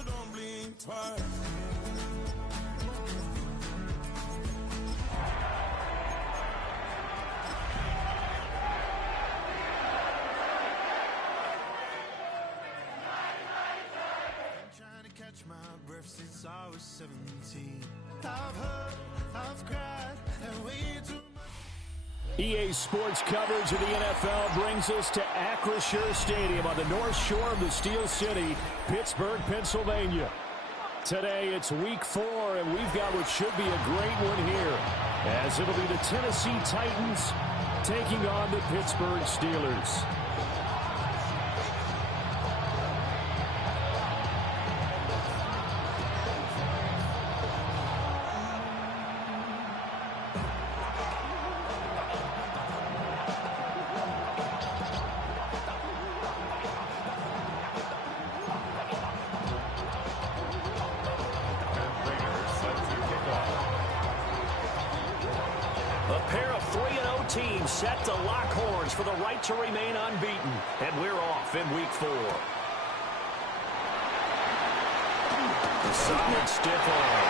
so don't blink twice. Since I was 17, I've heard, I've cried, and way too much. EA Sports coverage of the NFL brings us to Acrisure Stadium on the north shore of the Steel City, Pittsburgh, Pennsylvania. Today it's week 4, and we've got what should be a great one here, as it'll be the Tennessee Titans taking on the Pittsburgh Steelers. Teams set to lock horns for the right to remain unbeaten. And we're off in week 4. A solid stiff arm.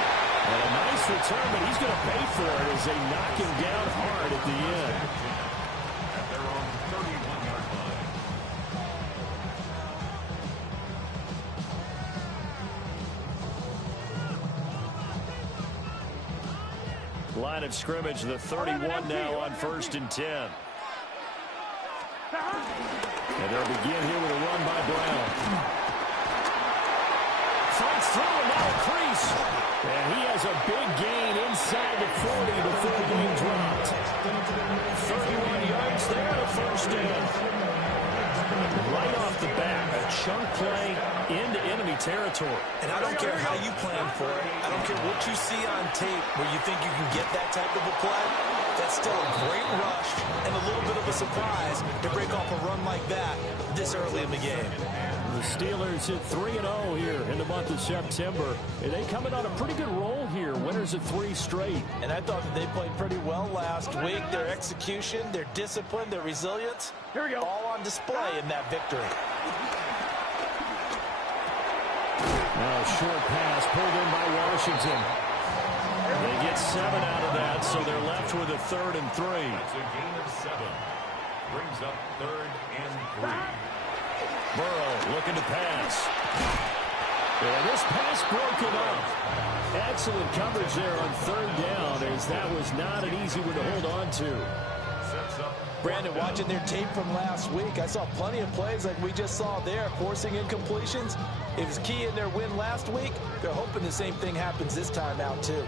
And a nice return, but he's going to pay for it as they knock him down hard at the end. At their own 31-yard line. Line of scrimmage, the 31 now on 1st and 10. And they'll begin here with a run by Brown. Fights through and now a crease. And he has a big gain inside the 40 before being dropped. 31 yards there, a first down. Right off the bat, a chunk play into enemy territory. And I don't care how you plan for it. I don't care what you see on tape where you think you can get that type of a play. That's still a great rush and a little bit of a surprise to break off a run like that this early in the game. The Steelers hit 3-0 here in the month of September. And they coming on a pretty good roll here. Winners of 3 straight. And I thought that they played pretty well last week. Their execution, their discipline, their resilience, here we go, all on display in that victory. Now a short pass pulled in by Washington. They get 7 out of that, so they're left with a 3rd and 3. That's a gain of 7. Brings up 3rd and 3. Burrow looking to pass. And this pass broken up. Excellent coverage there on 3rd down, as that was not an easy one to hold on to. Brandon, watching their tape from last week, I saw plenty of plays like we just saw there, forcing incompletions. It was key in their win last week. They're hoping the same thing happens this time out, too.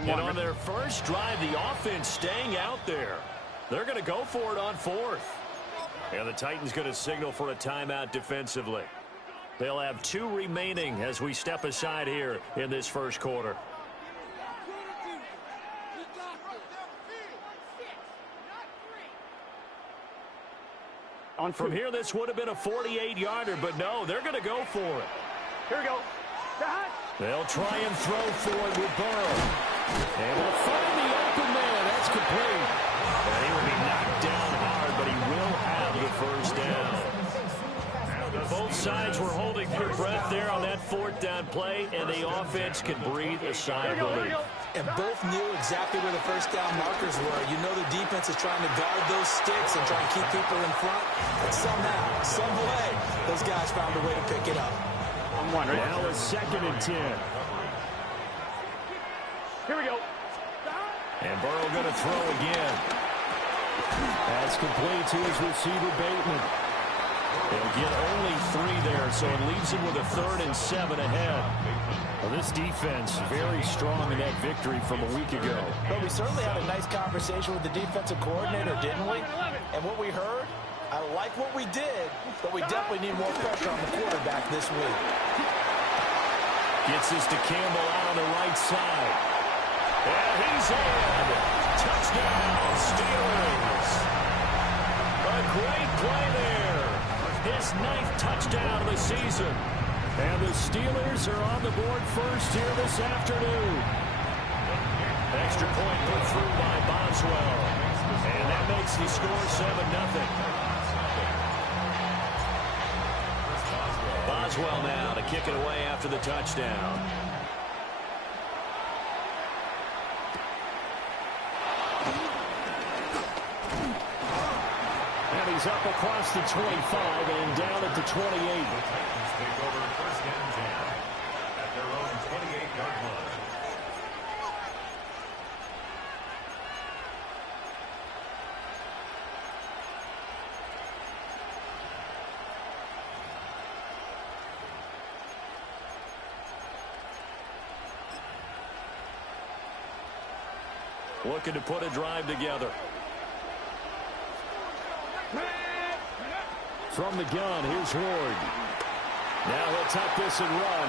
And on their first drive, the offense staying out there. They're going to go for it on 4th. And the Titans going to signal for a timeout defensively. They'll have 2 remaining as we step aside here in this first quarter. From here, this would have been a 48-yarder, but no, they're going to go for it. Here we go. They'll try and throw for it with Burrow. And they'll find the open man. That's complete. And he will be knocked down hard, but he will have the first down. Both sides were holding their breath there on that 4th down play, and the offense can breathe a sigh of relief. And both knew exactly where the first down markers were. You know the defense is trying to guard those sticks and try and keep people in front. But somehow, some way, those guys found a way to pick it up. Now a 2nd and 10. Here we go. And Burrow going to throw again. That's complete to his receiver, Bateman. They'll get only 3 there, so it leaves him with a 3rd and 7 ahead. Well, this defense very strong in that victory from a week ago. But we certainly had a nice conversation with the defensive coordinator, didn't we? And what we heard, I like what we did, but we definitely need more pressure on the quarterback this week. Gets this to Campbell out on the right side. And he's in. Touchdown, Steelers. A great play there. His 9th touchdown of the season. And the Steelers are on the board first here this afternoon. Extra point put through by Boswell. And that makes the score 7-0. Maxwell now to kick it away after the touchdown. And he's up across the 25 and down at the 28. The Titans take over first and 10 at their own 28-yard line. Looking to put a drive together. From the gun, here's Ward. Now he'll tuck this and run.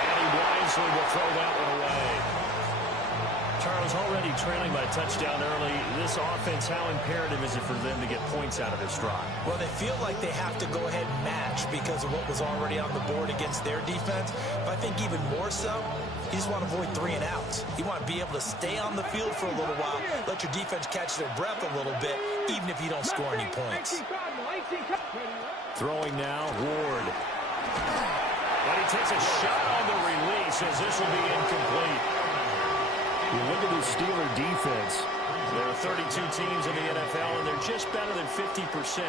And he wisely will throw that one away. Charles, already trailing by a touchdown early. This offense, how imperative is it for them to get points out of this drive? Well, they feel like they have to go ahead and match because of what was already on the board against their defense. But I think even more so, you just want to avoid 3 and outs. You want to be able to stay on the field for a little while, let your defense catch their breath a little bit, even if you don't score any points. Throwing now, Ward. And he takes a shot on the release as this will be incomplete. You look at the Steeler defense. There are 32 teams in the NFL, and they're just better than 50%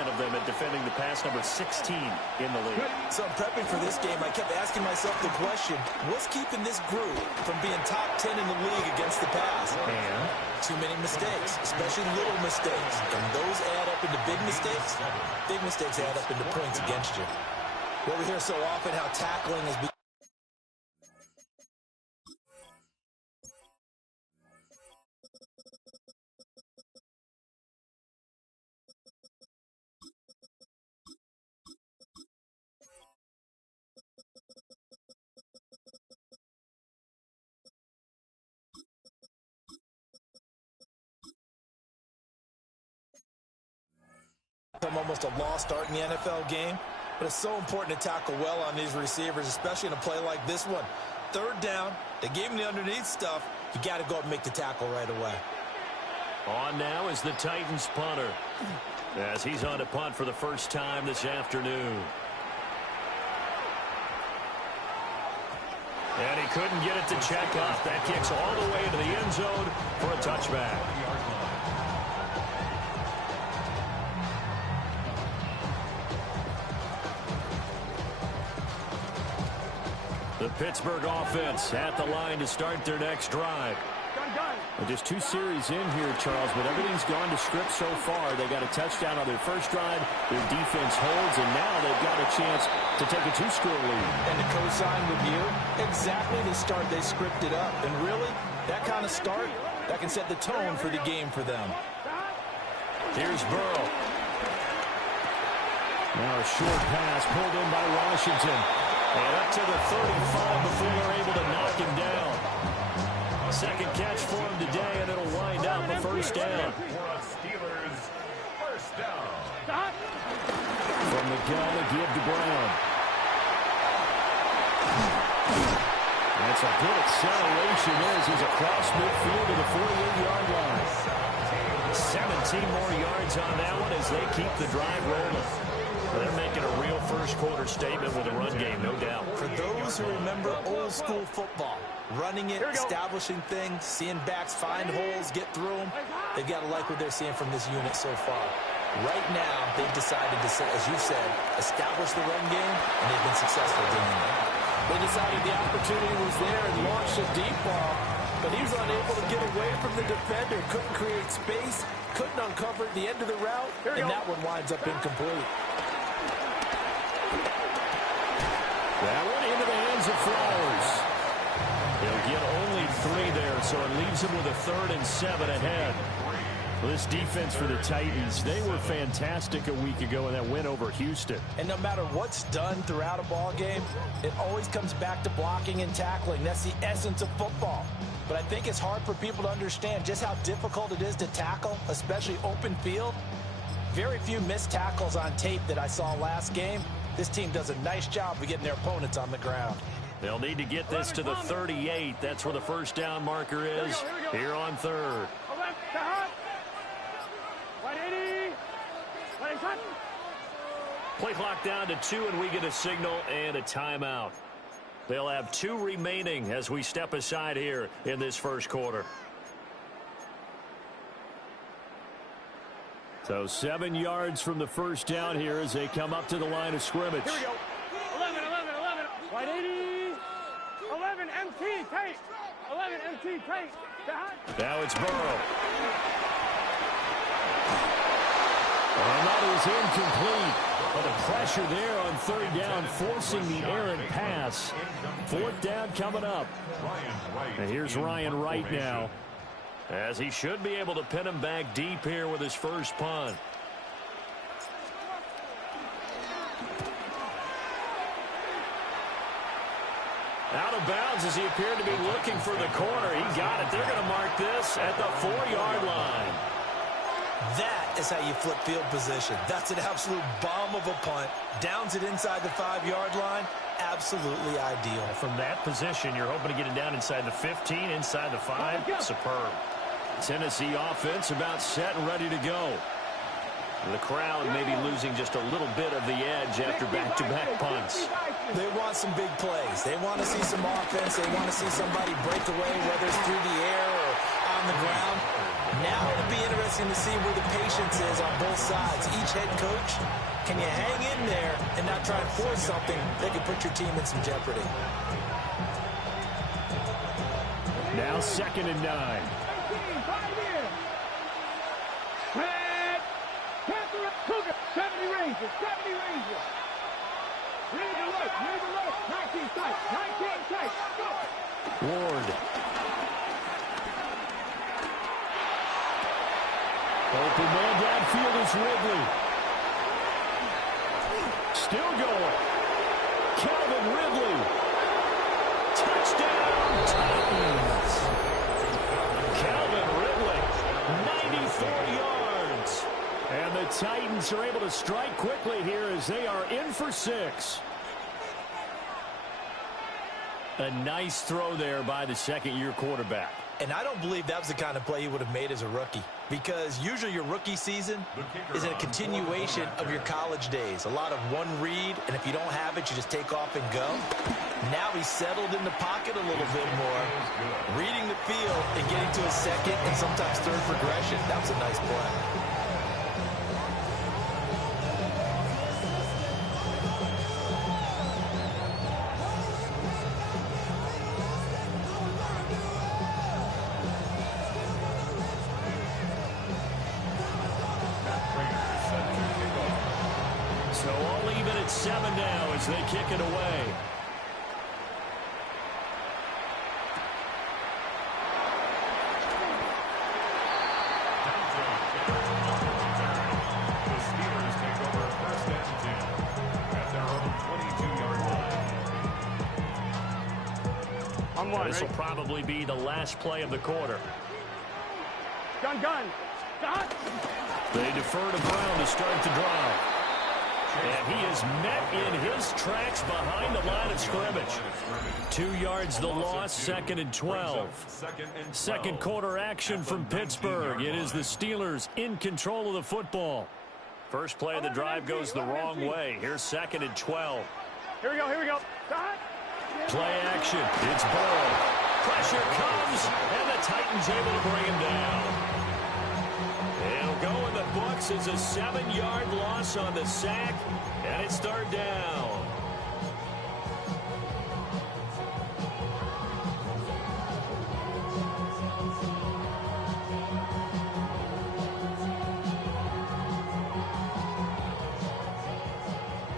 of them at defending the pass, number 16 in the league. So in prepping for this game, I kept asking myself the question, what's keeping this group from being top 10 in the league against the pass? And too many mistakes, especially little mistakes. And those add up into big mistakes. Big mistakes add up into points against you. What we hear so often, how tackling has become almost a lost art in the NFL game, but it's so important to tackle well on these receivers, especially in a play like this one. 3rd down, they gave him the underneath stuff. You got to go up and make the tackle right away. on now is the Titans punter, as he's on to punt for the first time this afternoon. And he couldn't get it to check up. That kicks all the way to the end zone for a touchback. The Pittsburgh offense at the line to start their next drive. Well, just 2 series in here, Charles, but everything's gone to script so far. They got a touchdown on their first drive. Their defense holds, and now they've got a chance to take a 2-score lead. And to co-sign with you, exactly the start they scripted up. And really, that kind of start, that can set the tone for the game for them. Here's Burrow. Now a short pass pulled in by Washington. And up to the 35 before they're able to knock him down. Second catch for him today, and it'll wind up a first down. Steelers, first down. From the gun to give to Brown. That's a good acceleration as he's across midfield to the 48-yard line. 17 more yards on that one as they keep the drive rolling. They're making a real first-quarter statement with a run game, no doubt. For those who remember old-school football, running it, establishing things, seeing backs find holes, get through them, they've got to like what they're seeing from this unit so far. Right now, they've decided to, as you said, establish the run game, and they've been successful doing it. They decided the opportunity was there and launched a deep ball, but he was unable to get away from the defender, couldn't create space, couldn't uncover the end of the route, and that one winds up incomplete. That one into the hands of Flowers. He'll get only 3 there, so it leaves him with a 3rd and 7 ahead. Well, this defense for the Titans, they were fantastic a week ago in that win over Houston. And no matter what's done throughout a ball game, it always comes back to blocking and tackling. That's the essence of football. But I think it's hard for people to understand just how difficult it is to tackle, especially open field. Very few missed tackles on tape that I saw last game. This team does a nice job of getting their opponents on the ground. They'll need to get this to the 38. That's where the first down marker is here on 3rd. Play clock down to 2, and we get a signal and a timeout. They'll have 2 remaining as we step aside here in this first quarter. So 7 yards from the first down here as they come up to the line of scrimmage. Here we go. 11. White 80. 11, MT, tight. 11, MT, tight. Now it's Burrow. And that is incomplete. But the pressure there on 3rd down, forcing the errant pass. 4th down coming up. And here's Ryan Wright now, as he should be able to pin him back deep here with his first punt. Out of bounds as he appeared to be looking for the corner. He got it. They're going to mark this at the 4-yard line. That is how you flip field position. That's an absolute bomb of a punt. Downs it inside the 5-yard line. Absolutely ideal. From that position, you're hoping to get it down inside the 15, inside the 5. Superb. Tennessee offense about set and ready to go. The crowd may be losing just a little bit of the edge after back-to-back punts. They want some big plays. They want to see some offense. They want to see somebody break away, whether it's through the air or on the ground. Now it'll be interesting to see where the patience is on both sides. Each head coach, can you hang in there and not try and force something that could put your team in some jeopardy? Now 2nd and 9. Cougar, 70 Rangers. Read the look. 19 tight. Go. Ward. Open man downfield is Ridley. Still going. Calvin Ridley. Touchdown, Titans. Calvin Ridley, 94 yards. And the Titans are able to strike quickly here as they are in for 6. A nice throw there by the second-year quarterback. And I don't believe that was the kind of play he would have made as a rookie, because usually your rookie season is a continuation of your college days. A lot of one read, and if you don't have it, you just take off and go. Now he's settled in the pocket a little bit more, reading the field and getting to his second and sometimes third progression. That was a nice play. So all even at 7 now as they kick it away. The Steelers take over 1st and 10 at their own 22-yard line. On one, This will probably be the last play of the quarter. Gun. Stop. They defer to Brown to start the drive. And he is met in his tracks behind the line of scrimmage. 2 yards the loss, 2nd and 12. Second quarter action from Pittsburgh. It is the Steelers in control of the football. First play of the drive goes the wrong way. Here's 2nd and 12. Here we go. Stop. Play action. It's Burrow. Pressure comes, and the Titans able to bring him down. It'll go in the books as a 7-yard loss on the sack, and it's 3rd down.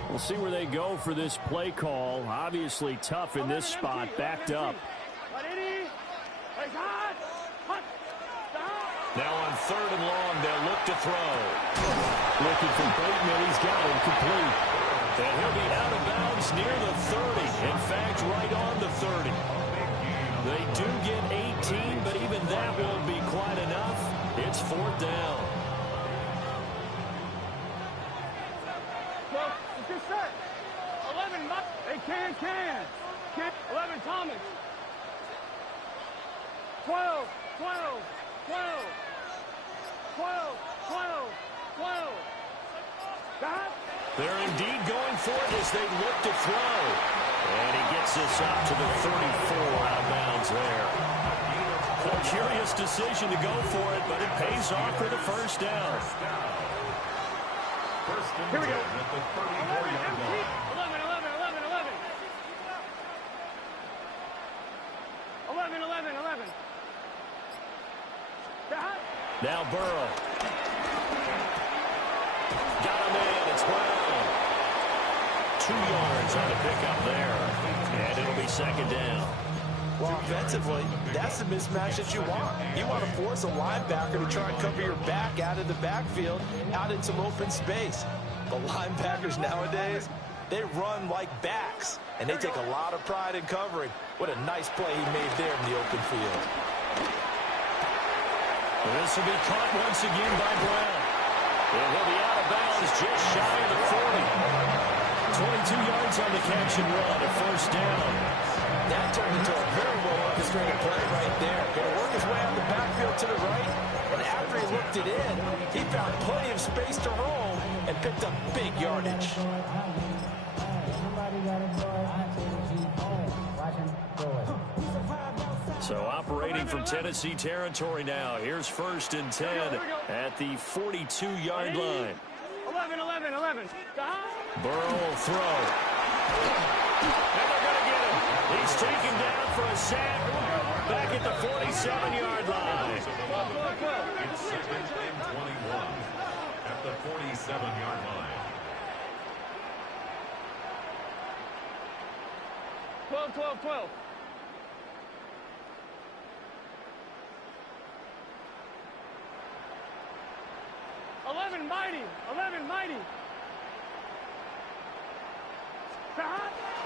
We'll see where they go for this play call. Obviously tough in this spot, backed up. Now on 3rd and long, they'll look to throw. Looking for Bateman, he's got him complete. And he'll be out of bounds near the 30. In fact, right on the 30. They do get 18, but even that won't be quite enough. It's 4th down. Well, it's just set. 11, they can. 11, Thomas. 12. Stop. They're indeed going for it as they look to throw. And he gets this up to the 34 out of bounds there. A curious decision to go for it, but it pays off with a first down. Here we go. At the 34-yard line. 11. Now Burrow. Got him in. It's Brown. 2 yards on the pickup there. And it'll be second down. Well, offensively, that's the mismatch that you want. You want to force a linebacker to try and cover your back out of the backfield, out in some open space. The linebackers nowadays, they run like backs, and they take a lot of pride in covering. What a nice play he made there in the open field. This will be caught once again by Brown. And he'll be out of bounds just shy of the 40. 22 yards on the catch and run, a first down. That turned into a very well-orchestrated play right there. Going to work his way out the backfield to the right, and after he looked it in, he found plenty of space to roam and picked up big yardage. So operating from Tennessee territory now. Here's first and 10 at the 42-yard line. 11. Burrow will throw. And they're going to get him. He's taken down for a sack back at the 47-yard line. It's second and 21 at the 47-yard line. 12. 11 mighty.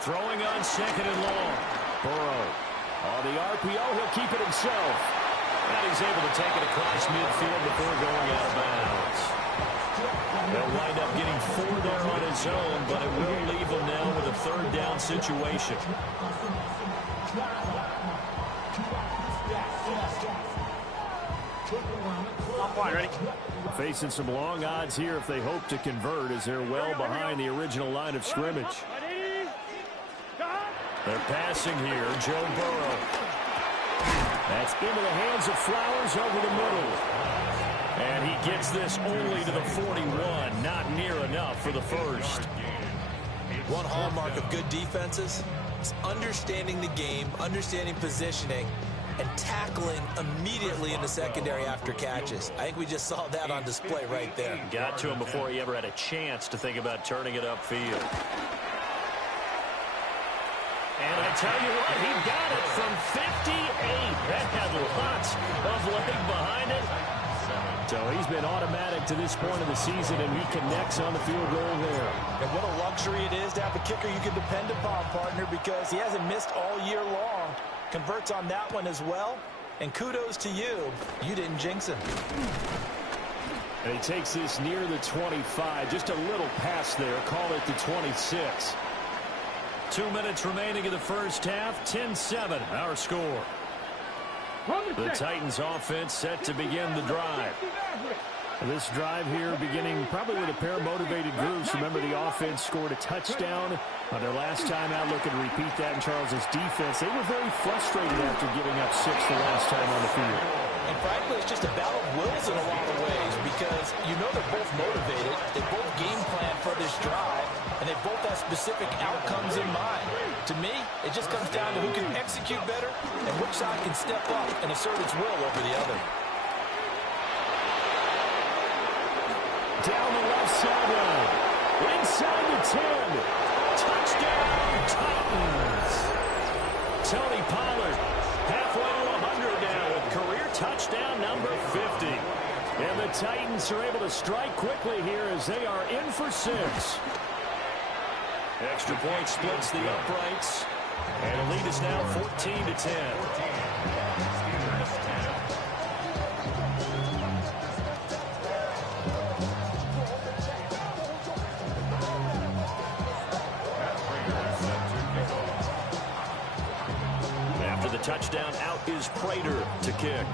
Throwing on second and long. Burrow on the RPO. He'll keep it himself. And he's able to take it across midfield before going out of bounds. They'll wind up getting 4 there on his own, but it will leave him now with a third down situation. Ready? Facing some long odds here if they hope to convert, as they're well behind the original line of scrimmage. They're passing here. Joe Burrow. That's into the hands of Flowers over the middle. And he gets this only to the 41. Not near enough for the first. One hallmark of good defenses is understanding the game, understanding positioning, and tackling immediately in the secondary after catches. I think we just saw that on display right there. Got to him before he ever had a chance to think about turning it upfield. And I tell you what, he got it from 58. That had lots of leg behind it. So he's been automatic to this point of the season, and he connects on the field goal there. And what a luxury it is to have a kicker you can depend upon, partner, because he hasn't missed all year long. Converts on that one as well. And kudos to you. You didn't jinx him. And he takes this near the 25. Just a little pass there. Call it the 26. 2 minutes remaining in the first half. 10-7, our score. The Titans offense set to begin the drive. This drive here beginning probably with a pair of motivated groups. Remember, the offense scored a touchdown on their last time out. Looking to repeat that in Charles's defense. They were very frustrated after giving up 6 the last time on the field. And frankly, it's just a battle of wills in a lot of ways, because you know they're both motivated. They both game plan for this drive, and they both have specific outcomes in mind. To me, it just comes down to who can execute better and which side can step up and assert its will over the other. Down the left sideline. Inside the 10. Touchdown, Titans. Tony Pollard halfway to 100 now with career touchdown number 50. And the Titans are able to strike quickly here as they are in for 6. Extra point splits the uprights. And the lead is now 14-10. Touchdown, out is Prater to kick.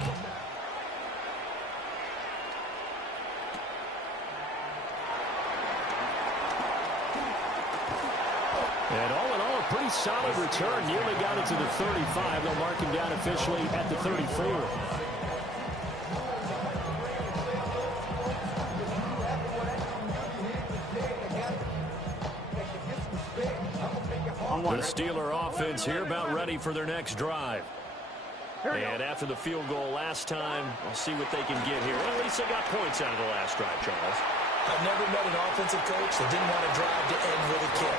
And all in all, a pretty solid return. Nearly got it to the 35. They'll mark him down officially at the 34. The Steeler offense here about ready for their next drive. And after the field goal last time, we'll see what they can get here. Well, at least they got points out of the last drive, Charles. I've never met an offensive coach that didn't want to drive to end with a kick.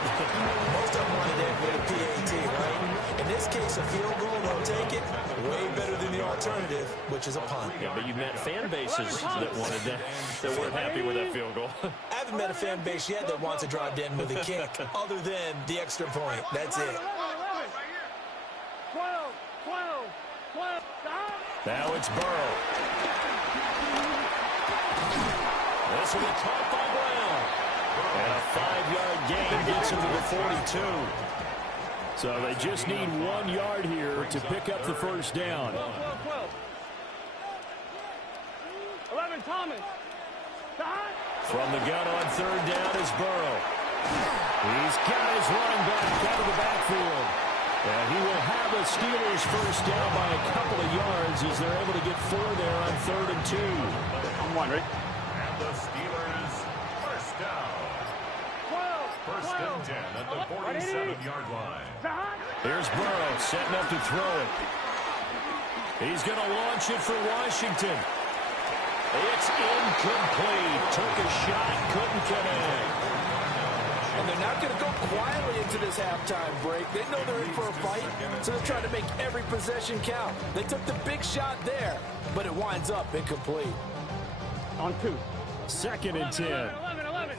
Most of them wanted to end with a PAT, right? In this case, a field goal, they'll take it. Way better than the alternative, which is a punt. Yeah, but you've met fan bases that wanted that weren't happy with that field goal. I haven't met a fan base yet that wants to drive to end with a kick, other than the extra point. That's it. 12. Now it's Burrow. This will be caught by Brown. And a 5-yard gain gets him to the 42. So they just need 1 yard here to pick up the first down. 12. 11, Thomas. From the gun on third down is Burrow. He's got his running back out of the backfield. And he will have the Steelers first down by a couple of yards as they're able to get 4 there on 3rd and 2. I'm wondering. And the Steelers first down. 12. First and 10 at the 47-yard line. Here's Burrow setting up to throw it. He's going to launch it for Washington. It's incomplete. Took a shot, couldn't connect. And they're not going to go quietly into this halftime break. They know they're in for a fight, so they're trying to make every possession count. They took the big shot there, but it winds up incomplete. On 2. 2nd and 10. 11.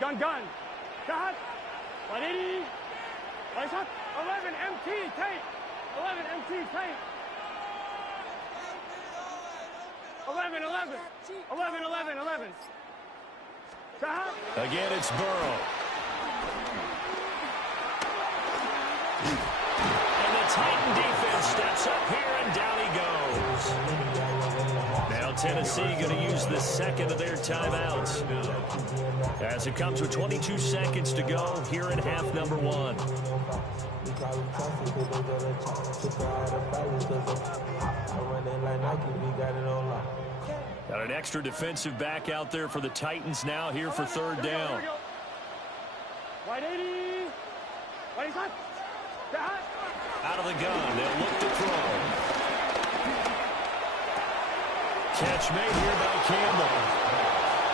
Gun. Shot. 180. 11 MT tape. 11 MT tape. 11. Shot. Again, it's Burrow. And the Titan defense steps up here, and down he goes. Now Tennessee going to use the second of their timeouts, as it comes with 22 seconds to go here in half number 1. Got an extra defensive back out there for the Titans now here for 3rd down. Wide 80. Wide shot. Shot. Out of the gun, they'll look to throw. Catch made here by Campbell.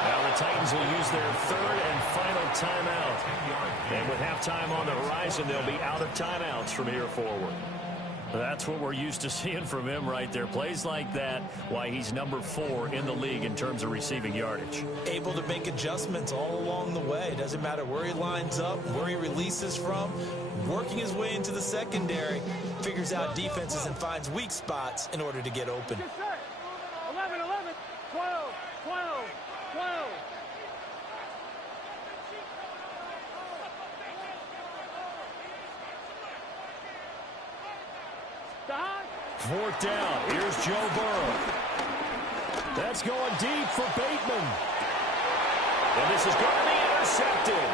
Now the Titans will use their 3rd and final timeout. And with halftime on the horizon, they'll be out of timeouts from here forward. That's what we're used to seeing from him right there. Plays like that, why he's number 4 in the league in terms of receiving yardage. Able to make adjustments all along the way. Doesn't matter where he lines up, where he releases from. Working his way into the secondary, figures out defenses and finds weak spots in order to get open. 11. 12. Fourth down. Here's Joe Burrow. That's going deep for Bateman. And this is going to be intercepted.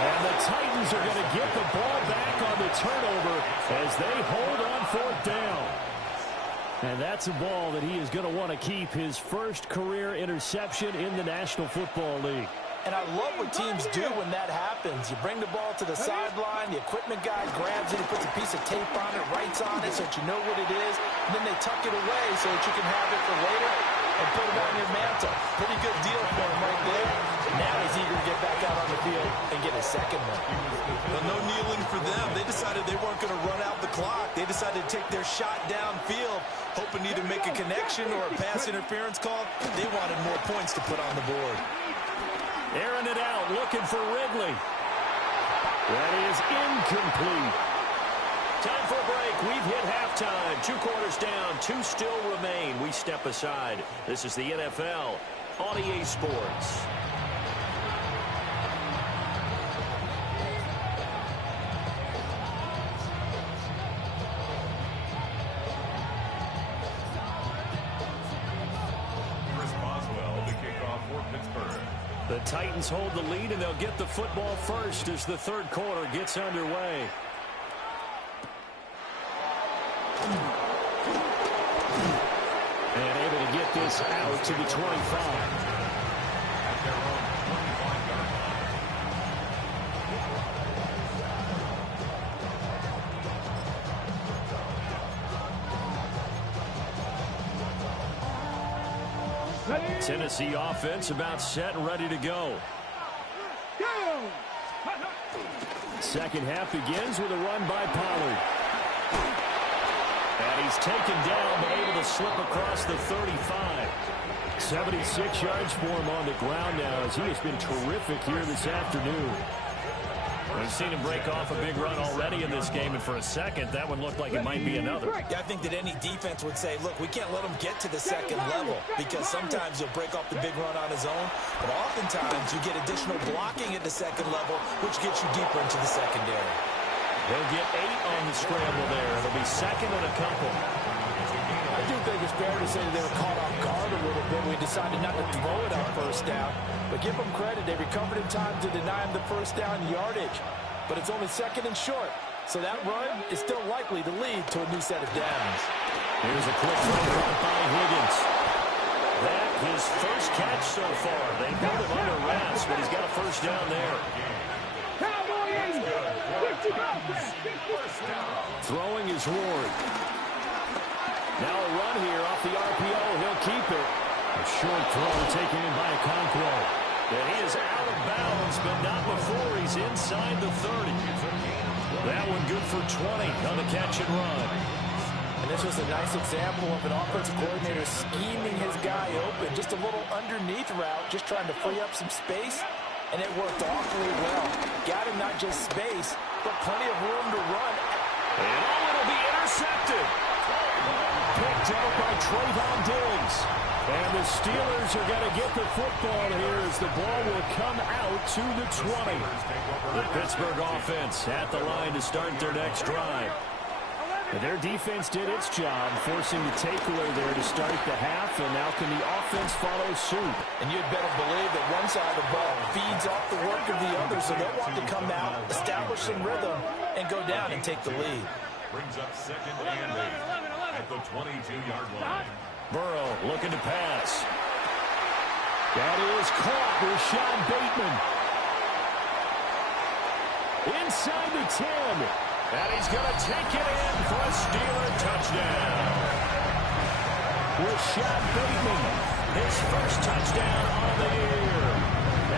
And the Titans are going to get the ball back on the turnover as they hold on 4th down. And that's a ball that he is going to want to keep, his first career interception in the National Football League. And I love what teams do when that happens. You bring the ball to the sideline, the equipment guy grabs it, he puts a piece of tape on it, writes on it so that you know what it is, and then they tuck it away so that you can have it for later and put it on your mantle. Pretty good deal for him right there. Now he's eager to get back out on the field and get his second one. Well, no kneeling for them. They decided they weren't going to run out the clock. They decided to take their shot downfield, hoping to either make a connection or a pass interference call. They wanted more points to put on the board. Airing it out, looking for Ridley. That is incomplete. Time for a break. We've hit halftime. 2 quarters down, 2 still remain. We step aside. This is the NFL on EA Sports. The Titans hold the lead, and they'll get the football first as the third quarter gets underway. And able to get this out to the 25. At their own 25-yard Ready? Tennessee offense about set and ready to go. Go! Second half begins with a run by Pollard. And he's taken down, but able to slip across the 35. 76 yards for him on the ground now, as he has been terrific here this afternoon. We've seen him break off a big run already in this game, and for a second, that one looked like it might be another. Yeah, I think that any defense would say, look, we can't let him get to the second level, because sometimes he'll break off the big run on his own, but oftentimes you get additional blocking at the second level, which gets you deeper into the secondary. He'll get 8 on the scramble there. It'll be second and a couple. I do think it's fair to say that they were caught off guard a little bit. We decided not to throw it on first down. But give them credit. They recovered in time to deny him the first down yardage. But it's only second and short. So that run is still likely to lead to a new set of downs. Here's a quick throw caught by Higgins. That his first catch so far. They put him under wraps, but he's got a first down there. Throwing is Ward. Now a run here off the RPO. He'll keep it. A short throw taken in by Okonkwo. And he is out of bounds, but not before he's inside the 30. That one good for 20 on the catch and run. And this was a nice example of an offensive coordinator scheming his guy open. Just a little underneath route, just trying to free up some space. And it worked awfully well. Got him not just space, but plenty of room to run. And it'll be intercepted. Picked up by Trayvon Diggs. And the Steelers are going to get the football here as the ball will come out to the 20. The Pittsburgh offense at the line to start their next drive. And their defense did its job, forcing the takeaway there to start the half, and now can the offense follow suit? And you'd better believe that one side of the ball feeds off the work of the other, so they'll want to come out, establish some rhythm, and go down and take the lead. brings up second and 8 at the 22-yard line. Burrow looking to pass. That is caught with Sean Bateman. Inside the 10. And he's going to take it in for a Steeler touchdown. Rashad Bateman, his first touchdown on the year.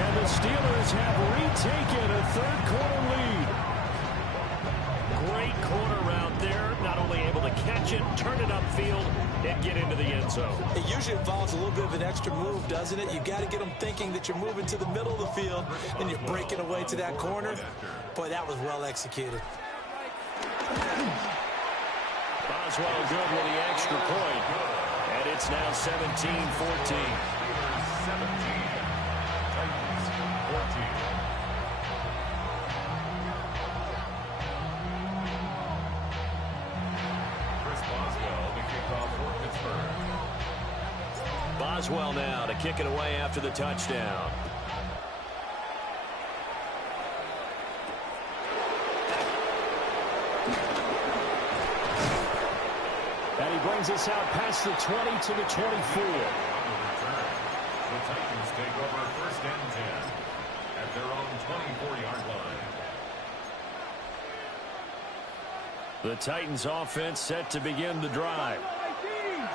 And the Steelers have retaken a third-quarter lead. Great corner route there. Not only able to catch it, turn it upfield, and get into the end zone. It usually involves a little bit of an extra move, doesn't it? You've got to get them thinking that you're moving to the middle of the field, and you're breaking away to that corner. Boy, that was well executed. Boswell good with the extra point. And it's now 17-14. 17. Titans 14. Chris Boswell, the kickoff for Pittsburgh. Boswell now to kick it away after the touchdown. And he brings us out past the 20 to the 24. On the return, the Titans take over first and 10 at their own 24-yard line. The Titans offense set to begin the drive.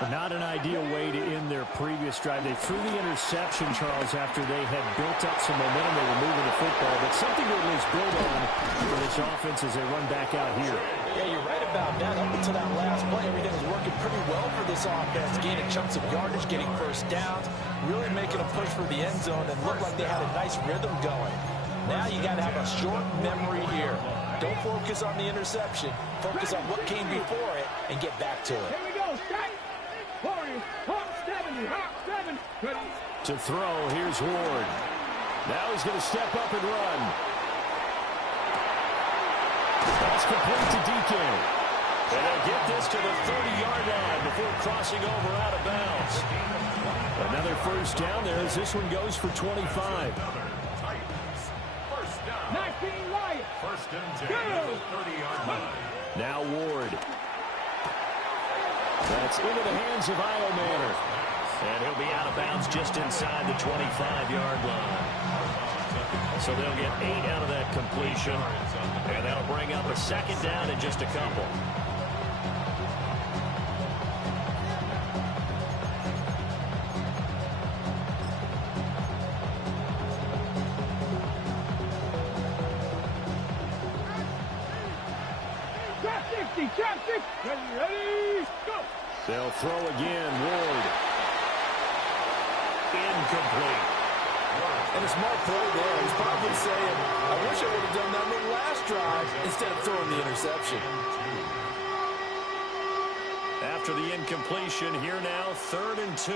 Not an ideal way to end their previous drive. They threw the interception, Charles, after they had built up some momentum. They were moving the football, but something to at least build on for this offense as they run back out here. Yeah, you're right about that. Up until that last play, everything was working pretty well for this offense, gaining chunks of yardage, getting first downs, really making a push for the end zone, and looked like they had a nice rhythm going. Now you got to have a short memory here. Don't focus on the interception. Focus on what came before it and get back to it. Here we go, strike. Warriors, hot 70, hot 7. Ready. To throw, here's Ward. Now he's going to step up and run. That's complete to DK. And they'll get this to the 30-yard line before crossing over out of bounds. Another first down there as this one goes for 25. First down. 19 Lions. First and 10 at the 30-yard line. Now Ward. That's into the hands of Manor. And he'll be out of bounds just inside the 25-yard line. So they'll get 8 out of that completion. And that'll bring up a second down in just a couple. Trap 60. Ready, go. They'll throw again. Ward. Incomplete. And a smart play there. He's probably saying, I wish I would have done that in the last drive instead of throwing the interception. After the incompletion, here now, 3rd and 2.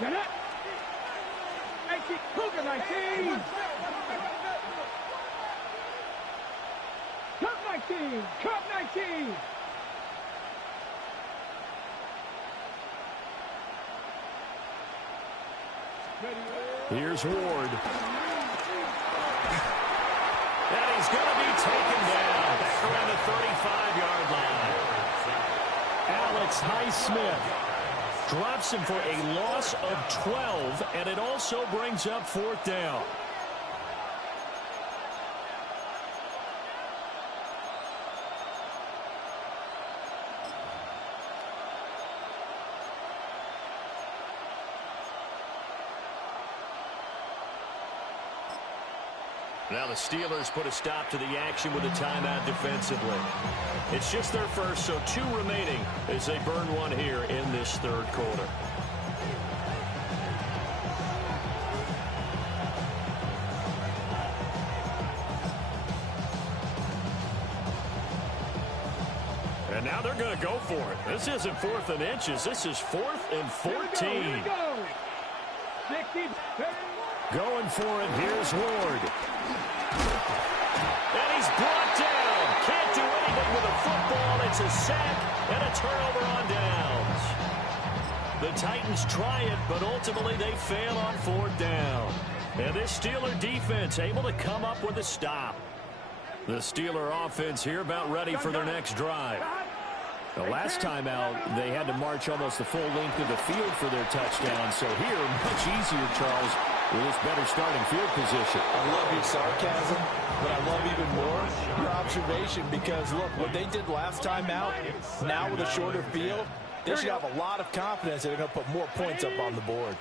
Get it. 19. Cougar 19. Cup 19. Cup 19. Here's Ward. And he's going to be taken down back around the 35-yard line. Alex Highsmith drops him for a loss of 12, and it also brings up 4th down. Now the Steelers put a stop to the action with a timeout defensively. It's just their first, so 2 remaining as they burn one here in this 3rd quarter. And now they're going to go for it. This isn't 4th and inches. This is 4th and 14. Here we go. 60. Going for it. Here's Ward. And he's brought down. Can't do anything with a football. It's a sack and a turnover on downs. The Titans try it, but ultimately they fail on 4th down. And this Steeler defense able to come up with a stop. The Steeler offense here about ready for their next drive. The last time out, they had to march almost the full length of the field for their touchdown. So here, much easier, Charles, with this better starting field position. I love your sarcasm, but I love even more your observation because, look, what they did last time out, now with a shorter field, they should have a lot of confidence that they're going to put more points up on the board.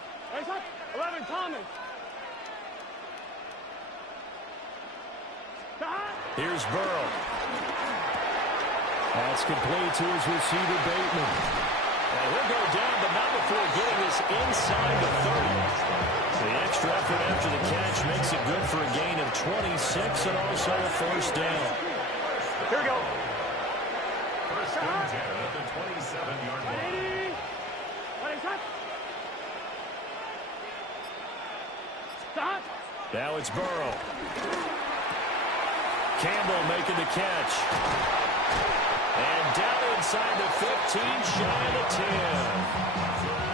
11 Thomas. Here's Burrow. That's complete to his receiver, Bateman. And he'll go down, but not before getting this inside the 30. The extra effort after the catch makes it good for a gain of 26 and also a first down. Here we go. First and 10 at the 27-yard line. Stop. Now it's Burrow. Campbell making the catch. And down inside the 15, shy of the 10.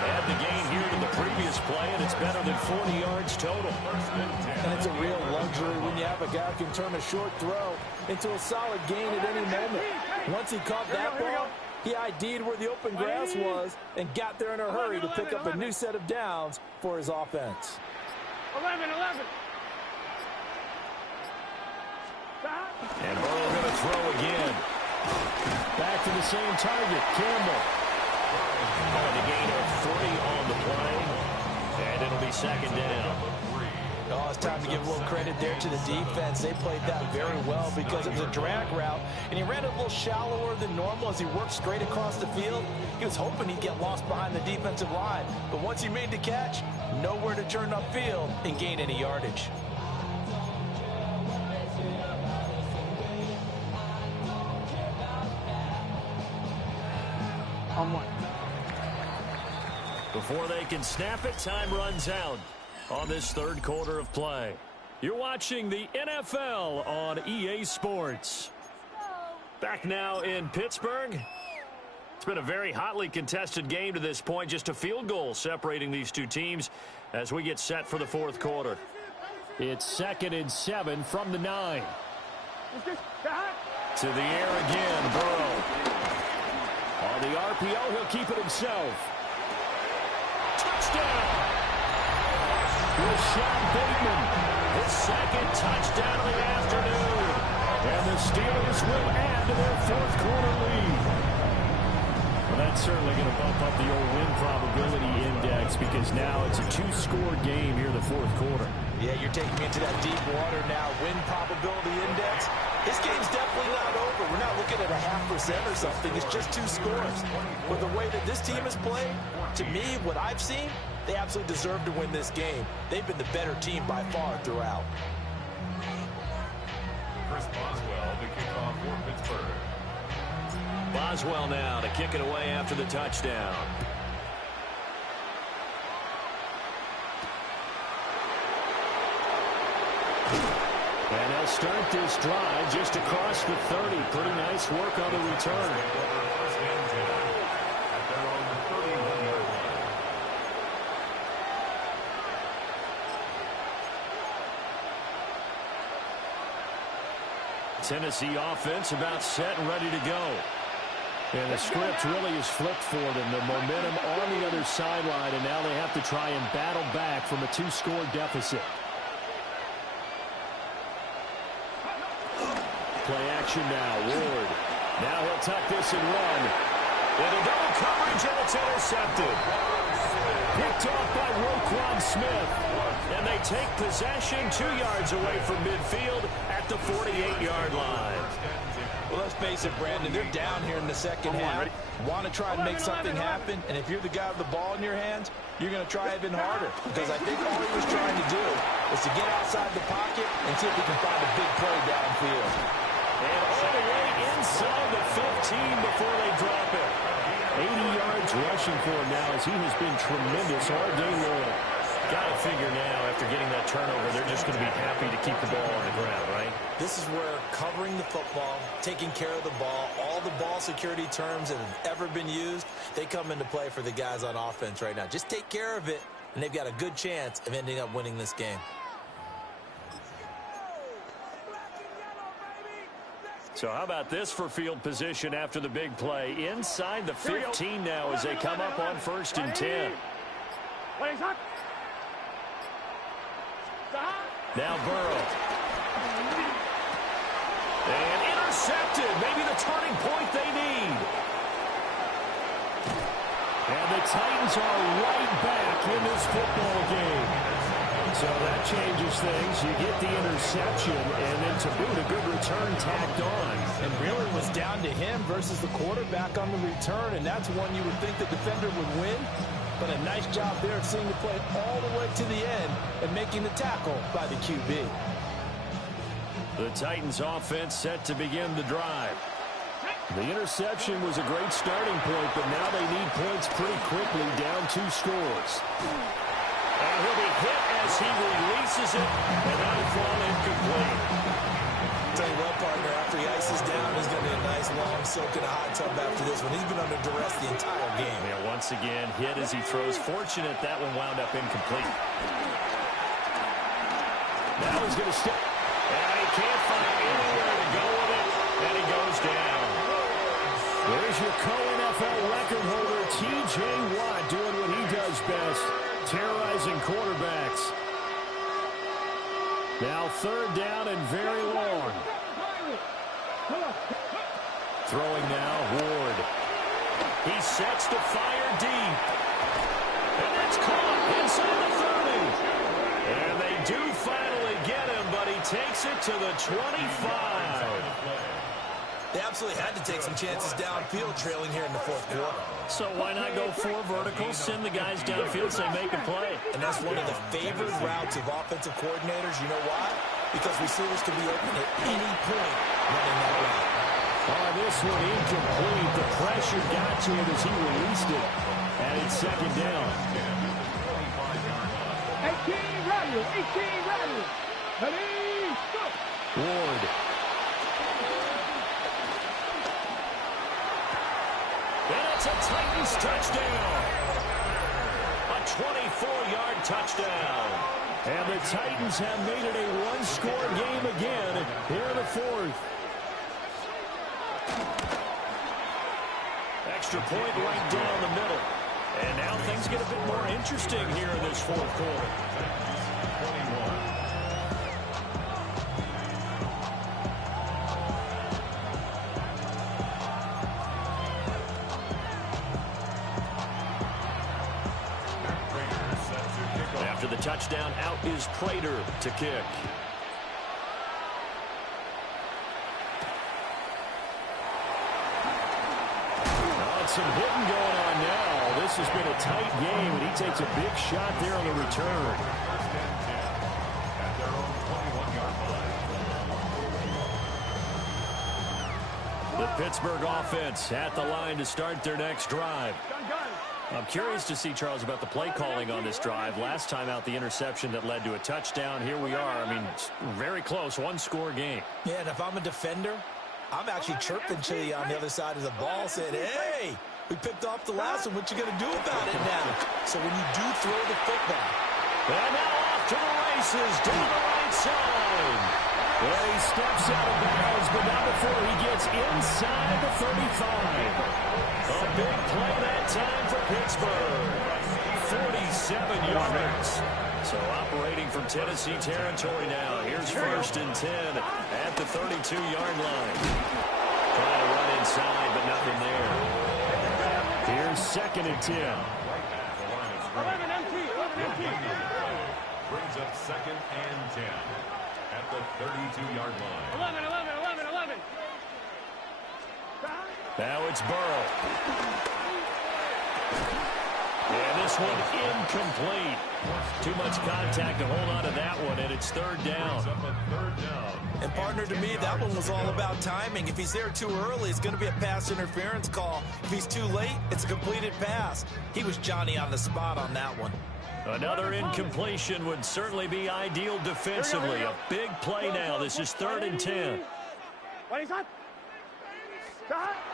Add the gain here to the previous play, and it's better than 40 yards total. And it's a real luxury when you have a guy who can turn a short throw into a solid gain at any moment. Once he caught that ball, he ID'd where the open grass was and got there in a hurry to pick up a new set of downs for his offense. 11. And Burrow going to throw again. Back to the same target, Campbell. And a gain of 40 on the play. And it'll be second down. Oh, it's time to give a little credit there to the defense. They played that very well because it was a drag route, and he ran it a little shallower than normal as he worked straight across the field. He was hoping he'd get lost behind the defensive line, but once he made the catch, nowhere to turn upfield and gain any yardage. On one. Before they can snap it, time runs out on this third quarter of play. You're watching the NFL on EA Sports. Back now in Pittsburgh. It's been a very hotly contested game to this point. Just a field goal separating these two teams as we get set for the fourth quarter. It's 2nd and 7 from the 9. To the air again, Burrow. On the RPO, he'll keep it himself. Touchdown! Rashad Bateman, his second touchdown of the afternoon. And the Steelers will add to their fourth quarter lead. Well, that's certainly going to bump up the old win probability index because now it's a two-score game here in the fourth quarter. Yeah, you're taking me into that deep water now. Win probability index. This game's definitely not over. We're not looking at a 0.5% or something. It's just 2 scores. But the way that this team has played, to me, what I've seen, they absolutely deserve to win this game. They've been the better team by far throughout. Chris Boswell, the kickoff for Pittsburgh. Boswell now to kick it away after the touchdown. And they'll start this drive just across the 30. Pretty nice work on the return. First and 10 at their own 31-yard line. Tennessee offense about set and ready to go. And the script really is flipped for them. The momentum on the other sideline, and now they have to try and battle back from a 2-score deficit. Play action now. Ward. Now he'll tuck this and run. Into double coverage, and it's intercepted. Picked off by Roquan Smith. And they take possession 2 yards away from midfield at the 48-yard line. Well, let's face it, Brandon, they're down here in the second half. Want to try and make something happen, and if you're the guy with the ball in your hands, you're going to try even harder. Because I think all he was trying to do was to get outside the pocket and see if he can find a big play downfield. And all the way inside the 15 before they drop it. 80 yards rushing for him now as he has been tremendous all day long. Got to figure now, after getting that turnover, they're just going to be happy to keep the ball on the ground, right? This is where covering the football, taking care of the ball, all the ball security terms that have ever been used, they come into play for the guys on offense right now. Just take care of it, and they've got a good chance of ending up winning this game. So how about this for field position after the big play? Inside the 15 now as they come up on 1st and 10. Now Burrow. And intercepted. Maybe the turning point they need. And the Titans are right back in this football game. So that changes things. You get the interception, and then to boot, a good return tacked on. And really it was down to him versus the quarterback on the return, and that's one you would think the defender would win. But a nice job there of seeing the play all the way to the end and making the tackle by the QB. The Titans offense set to begin the drive. The interception was a great starting point, but now they need points pretty quickly, down 2 scores. And he'll be hit as he releases it, and that'll fall incomplete. Tell you what, partner, after he ices down, he's going to be a nice long soak in a hot tub after this one. He's been under duress the entire game. Yeah, once again, hit as he throws. Fortunate that one wound up incomplete. Now he's going to step. And he can't find anywhere to go with it, and he goes down. There's your co-NFL record holder, T.J. Watt, doing what he does best, terrorizing quarterbacks. Now 3rd down and very long. Throwing now, Ward. He sets to fire deep. And it's caught inside the 30. And they do finally get him, but he takes it to the 25. They absolutely had to take some chances downfield trailing here in the 4th quarter. So why not go 4 verticals, send the guys downfield, say make a play? And that's one of the favored routes of offensive coordinators. You know why? Because receivers can be open at any point running that route. Oh, this one incomplete. The pressure got to him as he released it. And it's 2nd down. 18 rally. Ready, go. Ward. It's a Titans touchdown. A 24-yard touchdown. And the Titans have made it a one-score game again here in the fourth. Extra point right down the middle. And now things get a bit more interesting here in this fourth quarter. 21. After the touchdown, out is Prater to kick. Some hitting going on now. This has been a tight game, and he takes a big shot there on the return. First and 10 at their own 21-yard line. The Pittsburgh offense at the line to start their next drive. I'm curious to see, Charles, about the play calling on this drive. Last time out, the interception that led to a touchdown. Here we are. I mean, very close, one-score game. Yeah, and if I'm a defender, I'm actually chirping to you on the other side of the ball, saying, hey, we picked off the last one. What you going to do about it now? So when you do throw the football. And now off to the races down the right side. Well, he steps out of bounds, but not before he gets inside the 35. A big play that time for Pittsburgh. 47 yards. So operating from Tennessee territory now. Here's first and 10 at the 32-yard line. Trying to run inside, but nothing there. Here's second and 10. Right at the line of scrimmage. Brings up second and 10 at the 32-yard line. 11. Now it's Burrow. And this one incomplete. Too much contact to hold on to that one, and it's third down. Up a third down. And partner, to me, that one was all about timing. If he's there too early, it's going to be a pass interference call. If he's too late, it's a completed pass. He was Johnny on the spot on that one. Another incompletion would certainly be ideal defensively. A big play now. This is third and 10.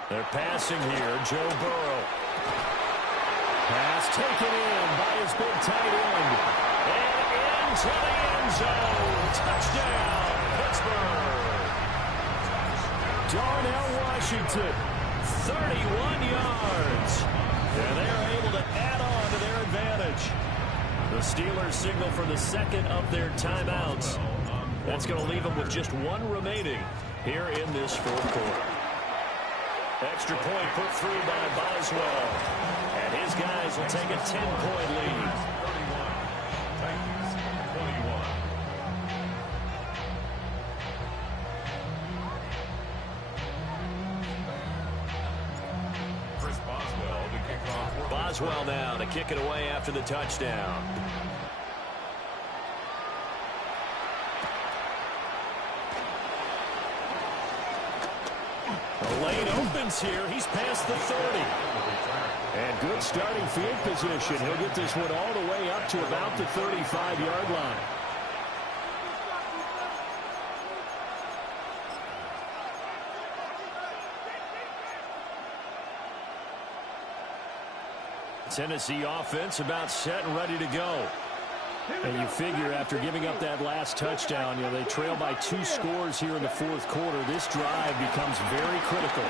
They're passing here. Joe Burrow. Pass taken in by his big tight end. And into the end zone. Touchdown, Pittsburgh. Darnell Washington. 31 yards. And they're able to add on to their advantage. The Steelers signal for the second of their timeouts. That's going to leave them with just one remaining here in this fourth quarter. Extra point put through by Boswell. And his guys will take a 10-point lead. 31. Titans 21. Chris Boswell to kick off. Boswell now to kick it away after the touchdown. The lane opens here. He's past the 30. And good starting field position. He'll get this one all the way up to about the 35-yard line. Tennessee offense about set and ready to go. And you figure after giving up that last touchdown, you know, they trail by 2 scores here in the fourth quarter. This drive becomes very critical.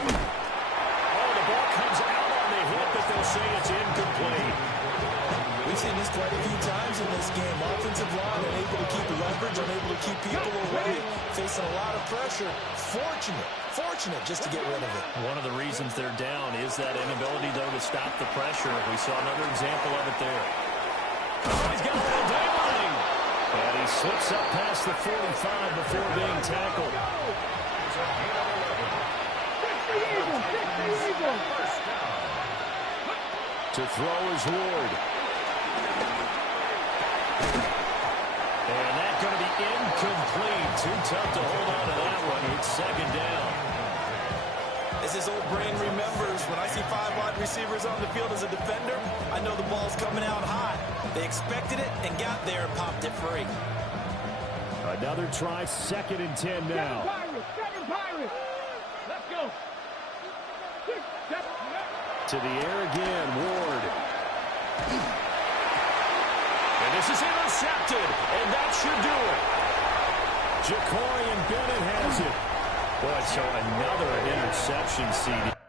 Oh, the ball comes out on the hit, but they'll say it's incomplete. We've seen this quite a few times in this game. Offensive line unable to keep leverage, unable to keep people away, facing a lot of pressure. Fortunate just to get rid of it. One of the reasons they're down is that inability, though, to stop the pressure. We saw another example of it there. Oh, he's got a little daylight. And he slips up past the 45 before being tackled. To throw is Ward. And that's going to be incomplete. Too tough to hold on to that one. It's second down. As his old brain remembers, when I see 5 wide receivers on the field as a defender, I know the ball's coming out hot. They expected it and got there and popped it free. Another try, second and 10 now. Second Pirates. Let's go. To the air again, Ward. And this is intercepted, and that should do it. Ja'Cory Bennett has it. Boy, so another interception, CD.